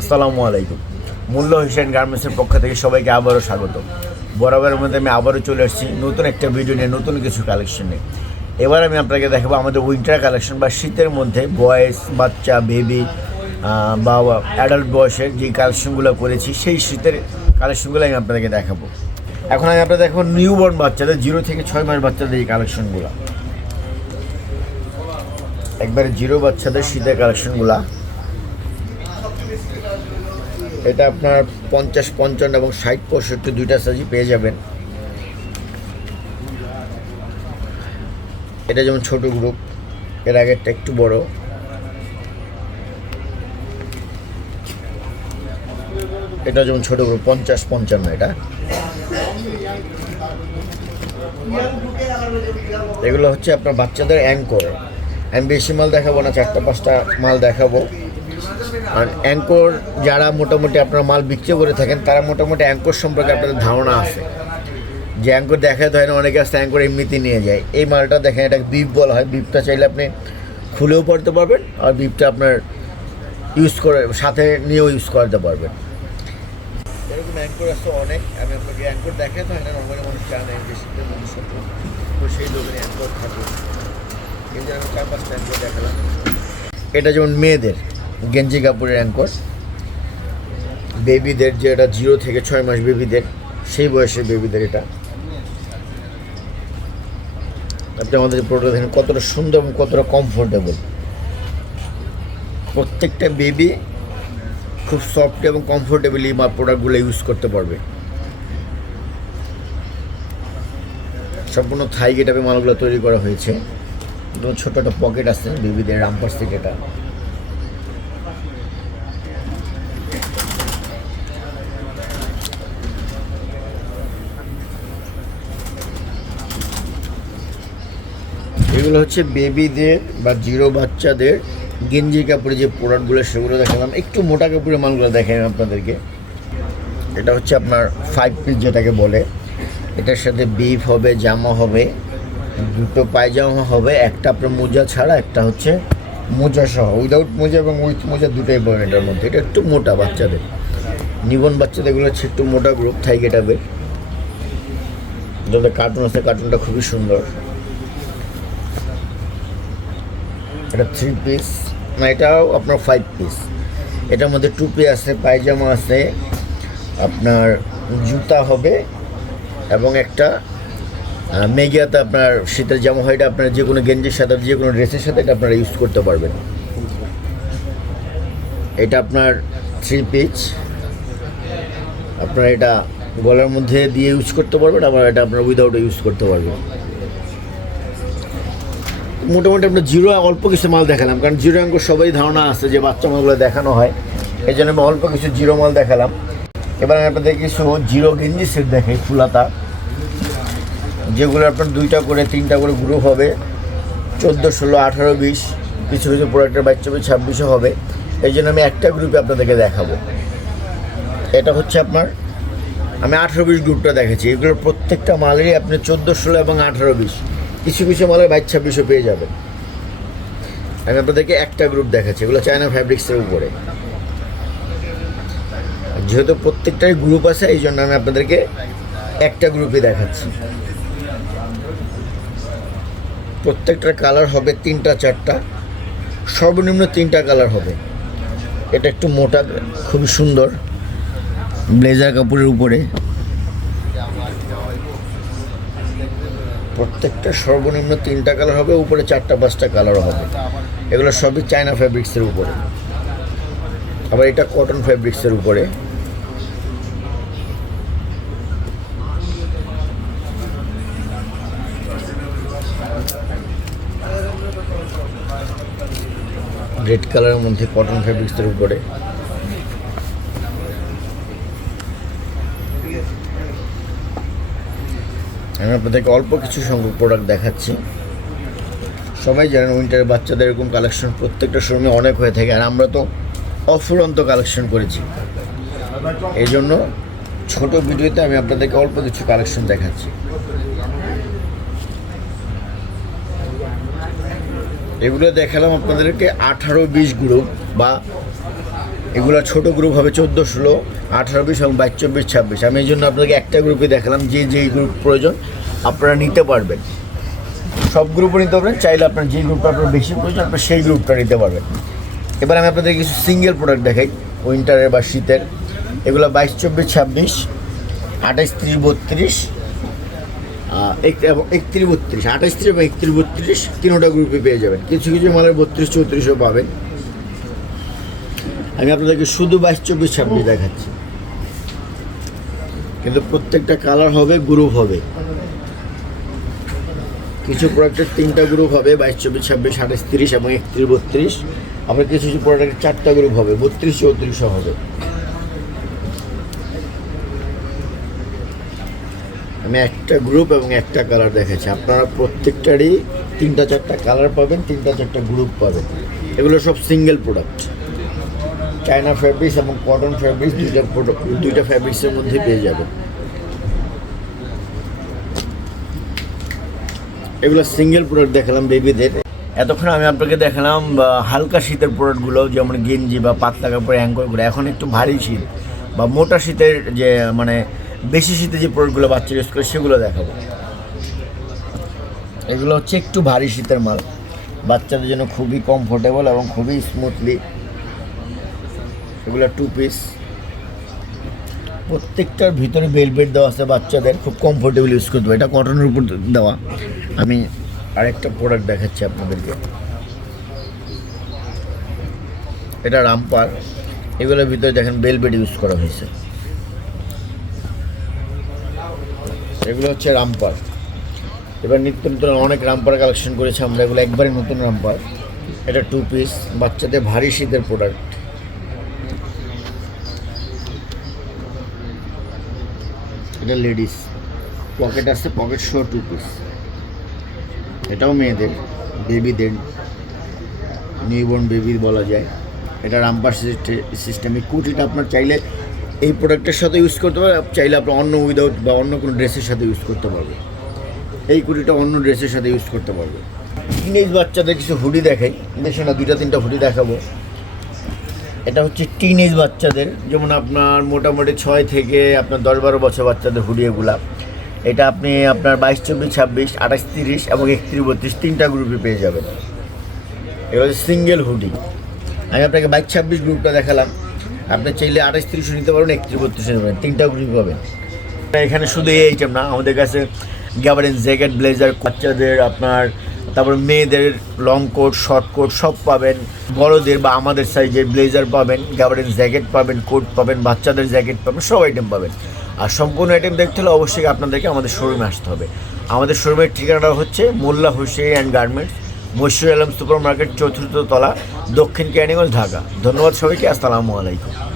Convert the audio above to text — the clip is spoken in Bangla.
আসসালামু আলাইকুম। মূল্য হোসেন গার্মেন্টসের পক্ষ থেকে সবাইকে আবারও স্বাগত। বরাবরের মধ্যে আমি আবারও চলে আসছি নতুন একটা ভিডিও নিয়ে, নতুন কিছু কালেকশন নিয়ে। এবার আমি আপনাকে দেখাবো আমাদের উইন্টার কালেকশন বা শীতের মধ্যে বয়েস বাচ্চা বেবি বা অ্যাডাল্ট বয়সের যে কালেকশনগুলো করেছি, সেই শীতের কালেকশনগুলো আমি আপনাদেরকে দেখাবো। এখন আমি আপনাদের দেখাবো নিউবর্ন বাচ্চাদের জিরো থেকে ছয় মাস বাচ্চাদের এই কালেকশনগুলো একবারে জিরো বাচ্চাদের শীতের কালেকশনগুলা এটা আপনার পঞ্চাশ, পঞ্চান্ন এবং ষাট পঁয়ষট্টি দুইটা সাইজই পেয়ে যাবেন। এটা যেমন ছোট গ্রুপ এর আগেরটা একটু বড়। এটা যেমন ছোট গ্রুপ পঞ্চাশ, পঞ্চান্ন এটা। এগুলো হচ্ছে আপনার বাচ্চাদের অ্যাঙ্কর আমি বেশি মাল দেখাবো না, চারটা, পাঁচটা মাল দেখাবো। আর অ্যাঙ্কর যারা মোটামুটি আপনারা মাল বিক্রি করে থাকেন, তারা মোটামুটি অ্যাঙ্কর সম্পর্কে আপনাদের ধারণা আছে। যে অ্যাঙ্কর দেখাতে হয় না, অনেকে আসতে অ্যাঙ্কর এমনিতে নিয়ে যায়। এই মালটা দেখেন এটা বিপ বলা হয়। বিপটা চাইলে আপনি খুলেও পড়তে পারবেন আর বিপটা আপনার ইউজ করে, সাথে নিয়েও ইউজ করতে পারবেন। এরকম অ্যাঙ্কর আছে অনেক। আমি আপনাকে অ্যাঙ্কর দেখাতে হয় না নর্মালি মানুষ জানে যে শীতের মানুষ তো সেই দোকানে অ্যাঙ্কর থাকে। এই যে আমি চার পাঁচটা অ্যাঙ্কর দেখালাম। এটা যেমন মেয়েদের। গেঞ্জি কাপড়ের অ্যাঙ্কর বেবিদের যে এটা জিরো থেকে ছয় মাস বেবিদের সেই বয়সের বেবিদের এটা। আপনি আমাদের প্রোডাক্ট দেখেন, কতটা সুন্দর এবং কতটা কমফোর্টেবল প্রত্যেকটা বেবি খুব সফট এবং কমফোর্টেবলি বা প্রোডাক্টগুলো ইউজ করতে পারবে। সম্পূর্ণ থাই গেটাপে মালগুলো তৈরি করা হয়েছে। ছোট একটা পকেট আছে বেবিদের রামপাস থেকে এটা। এগুলো হচ্ছে বেবিদের বা জিরো বাচ্চাদের গেঞ্জি কাপড়ে যে প্রোডাক্টগুলো সেগুলো দেখালাম। একটু মোটা কাপড়ের মালগুলো দেখালাম আপনাদেরকে। এটা হচ্ছে আপনার ফাইভ পিস যেটাকে বলে। এটার সাথে বিফ হবে, জামা হবে, দুটো পায়জামা হবে, একটা আপনার মোজা ছাড়া, একটা হচ্ছে মোজা সহ। উইদাউট মোজা এবং উইথ মোজা দুটোই পাবেন এটার মধ্যে। এটা একটু মোটা বাচ্চাদের। নিবন বাচ্চাদের এগুলো হচ্ছে একটু মোটা গ্রুপ থাই গেটাবের যাদের কার্টুন আছে কার্টুনটা খুবই সুন্দর। এটা থ্রি পিস না, এটাও আপনার ফাইভ পিস এটার মধ্যে টুপি আছে, পায়জামা আছে, আপনার জুতা হবে, এবং একটা মেগিয়াতে আপনার শীতের জামা হয়, এটা আপনার যে কোনো গেঞ্জির সাথে, যে কোনো ড্রেসের সাথে এটা আপনারা ইউজ করতে পারবেন। এটা আপনার থ্রি পিস আপনার এটা গলার মধ্যে দিয়ে ইউজ করতে পারবেন, আবার এটা আপনার উইদাউট ইউজ করতে পারবেন। মোটামুটি আমরা জিরো অল্প কিছু মাল দেখালাম, কারণ জিরো অঙ্ক সবাই ধারণা আছে যে বাচ্চা মালগুলো দেখানো হয়। এই জন্য আমি অল্প কিছু জিরো মাল দেখালাম। এবার আমি আপনাদের কিছু জিরো গেঞ্জি সেট দেখাই, ফুলাতা। যেগুলো আপনার দুইটা করে, তিনটা করে গ্রুপ হবে। চোদ্দ, ষোলো, আঠারো, বিশ, কিছু কিছু প্রোডাক্টের বাচ্চা ছাব্বিশও হবে। এই জন্য আমি একটা গ্রুপে আপনাদেরকে দেখাবো। এটা হচ্ছে আপনার, আমি আঠারো, বিশ গ্রুপটা দেখেছি এগুলোর প্রত্যেকটা মালেরই আপনি চোদ্দ, ষোলো এবং আঠারো, বিশ। কিছু কিছু মালের বাইশ, ছাব্বিশও পেয়ে যাবেন। আমি আপনাদেরকে একটা গ্রুপ দেখাচ্ছি, এগুলো চায়না ফ্যাব্রিক্সের উপরে। যেহেতু প্রত্যেকটাই গ্রুপ আছে, এই জন্য আমি আপনাদেরকে একটা গ্রুপই দেখাচ্ছি। প্রত্যেকটার কালার হবে তিনটা, চারটা। সর্বনিম্ন তিনটা কালার হবে। এটা একটু মোটা, খুবই সুন্দর। ব্লেজার কাপড়ের উপরে। প্রত্যেকটা সর্বনিম্ন তিনটা কালার হবে, উপরে চারটা, পাঁচটা কালারও হবে। এগুলো সবই চায়না ফ্যাব্রিক্সের উপরে। আবার এটা কটন ফ্যাব্রিক্সের উপরে। রেড কালারের মধ্যে কটন ফ্যাব্রিক্সের উপরে। আমি আপনাদেরকে অল্প কিছু সংখ্যক প্রোডাক্ট দেখাচ্ছি। সবাই জানেন উইন্টারের বাচ্চাদের এরকম কালেকশন প্রত্যেকটা শোরুমে অনেক হয়ে থাকে, আর আমরা তো অফুরন্ত কালেকশন করেছি। এই জন্য ছোট ভিডিওতে আমি আপনাদেরকে অল্প কিছু কালেকশন দেখাচ্ছি। এগুলো দেখালাম আপনাদেরকে আঠারো বিশ গ্রুপ বা এগুলো ছোট গ্রুপ হবে চোদ্দ, ষোলো, আঠারো, বিশ এবং বাইশ, চব্বিশ, ছাব্বিশ। আমি এই জন্য আপনাকে একটা গ্রুপে দেখালাম, যে যেই গ্রুপ প্রয়োজন, আপনারা নিতে পারবেন। সব গ্রুপও নিতে পারবেন, চাইলে আপনার যে গ্রুপটা আপনার বেশি প্রয়োজন, আপনার সেই গ্রুপটা নিতে পারবেন। এবার আমি আপনাদের কিছু সিঙ্গেল প্রোডাক্ট দেখাই উইন্টারের বা শীতের। এগুলো বাইশ, চব্বিশ, ছাব্বিশ, আঠাইশ, ত্রিশ, বত্রিশ এবং একত্রিশ, বত্রিশ আঠাশ ত্রিশ এবং একত্রিশ, বত্রিশ, তিনোটা গ্রুপে পেয়ে যাবেন। কিছু কিছু মালের বত্রিশ, চৌত্রিশও পাবেন। আমি আপনাদেরকে শুধু বাইশ, চব্বিশ, ছাব্বিশ দেখাচ্ছি। কিন্তু প্রত্যেকটা কালার হবে গ্রুপ হবে। কিছু প্রোডাক্টের তিনটা গ্রুপ হবে, বাইশ, চব্বিশ, ছাব্বিশ, আঠাশ, তিরিশ এবং একত্রিশ, বত্রিশ। আবার কিছু কিছু প্রোডাক্টের চারটা গ্রুপ হবে, বত্রিশ চৌত্রিশও হবে। আমি একটা গ্রুপ এবং একটা কালার দেখেছি আপনারা প্রত্যেকটারই তিনটা, চারটা কালার পাবেন, তিনটা, চারটা গ্রুপ পাবেন। এগুলো সব সিঙ্গেল প্রোডাক্ট চায়না ফ্যাব্রিক্স এবং কটন ফ্যাব্রিক্স দুইটা প্রোডাক্ট দুইটা ফ্যাব্রিক্সের মধ্যে পেয়ে যাবেন। এগুলো সিঙ্গেল প্রোডাক্ট দেখালাম বেবিদের এতক্ষণ আমি আপনাকে দেখালাম হালকা শীতের প্রোডাক্টগুলো যেমন গেঞ্জি বা পাতলা কাপড় অ্যাঙ্করগুলো এখন একটু ভারী শীত বা মোটা শীতের যে মানে বেশি শীতে যে প্রোডাক্টগুলো বাচ্চা ইউজ করে, সেগুলো দেখাবো। এগুলো হচ্ছে একটু ভারী শীতের মাল। বাচ্চাদের জন্য খুবই কমফোর্টেবল এবং খুবই স্মুথলি এগুলো টু পিস প্রত্যেকটার ভিতরে বেলভেট দেওয়া আছে বাচ্চাদের, খুব কমফোর্টেবল ইউজ করতে এটা কটনের উপর দেওয়া। আমি আরেকটা প্রোডাক্ট দেখাচ্ছি আপনাদেরকে। এটা রামপার এগুলোর ভিতরে দেখেন বেলভেট ইউজ করা হয়েছে। এগুলো হচ্ছে রামপার এবার নিত্য নতুন অনেক রামপার কালেকশন করেছি, আমরা এগুলো একবারে নতুন রামপার এটা টু পিস বাচ্চাদের ভারী শীতের প্রোডাক্ট এটা লেডিস পকেট আছে পকেট শো টু পিস এটাও মেয়েদের বেবিদের নিউবর্ন বেবি বলা যায়। এটা রামপার সিস্টেম এই কুটিটা আপনার চাইলে এই প্রোডাক্টের সাথে ইউজ করতে পারবে চাইলে আপনার অন্য উইদাউট বা অন্য কোনো ড্রেসের সাথে ইউজ করতে পারবে। এই কুটিটা অন্য ড্রেসের সাথে ইউজ করতে পারবে। টিনেজ বাচ্চাদের কিছু হুডি দেখাই। দেখে না দুইটা তিনটা হুডি দেখাবো। এটা হচ্ছে টিনেজ বাচ্চাদের, যেমন আপনার মোটামুটি ছয় থেকে আপনার দশ বারো বছর বাচ্চাদের হুডি এগুলা। এটা আপনি আপনার বাইশ, চব্বিশ, ছাব্বিশ, আঠাশ, তিরিশ এবং একত্রিশ, বত্রিশ তিনটা গ্রুপে পেয়ে যাবেন। হচ্ছে সিঙ্গেল হুডি। আমি আপনাকে বাইশ, ছাব্বিশ গ্রুপটা দেখালাম। আপনি চাইলে আঠাশ, তিরিশও নিতে পারবেন, একত্রিশ, বত্রিশও নেবেন তিনটা গ্রুপ পাবেন। এখানে শুধু এই আইটেম না, আমাদের কাছে গ্যাবারেন জ্যাকেট ব্লেজার বাচ্চাদের আপনার তারপর মেয়েদের লং কোট শর্ট কোট সব পাবেন। বড়দের বা আমাদের সাইজের ব্লেজার পাবেন গ্যাবারেন জ্যাকেট পাবেন কোট পাবেন, বাচ্চাদের জ্যাকেট পাবেন, সব আইটেম পাবেন। আর সম্পূর্ণ আইটেম দেখতে হলে অবশ্যই আপনাদেরকে আমাদের শোরুমে আসতে হবে। আমাদের শোরুমের ঠিকানাটা হচ্ছে Molla Hossain and garments Moshiur Alam super market চতুর্থ তলা, দক্ষিণ ক্যানিগঞ্জ, ঢাকা। ধন্যবাদ সবাইকে, আসসালামু আলাইকুম।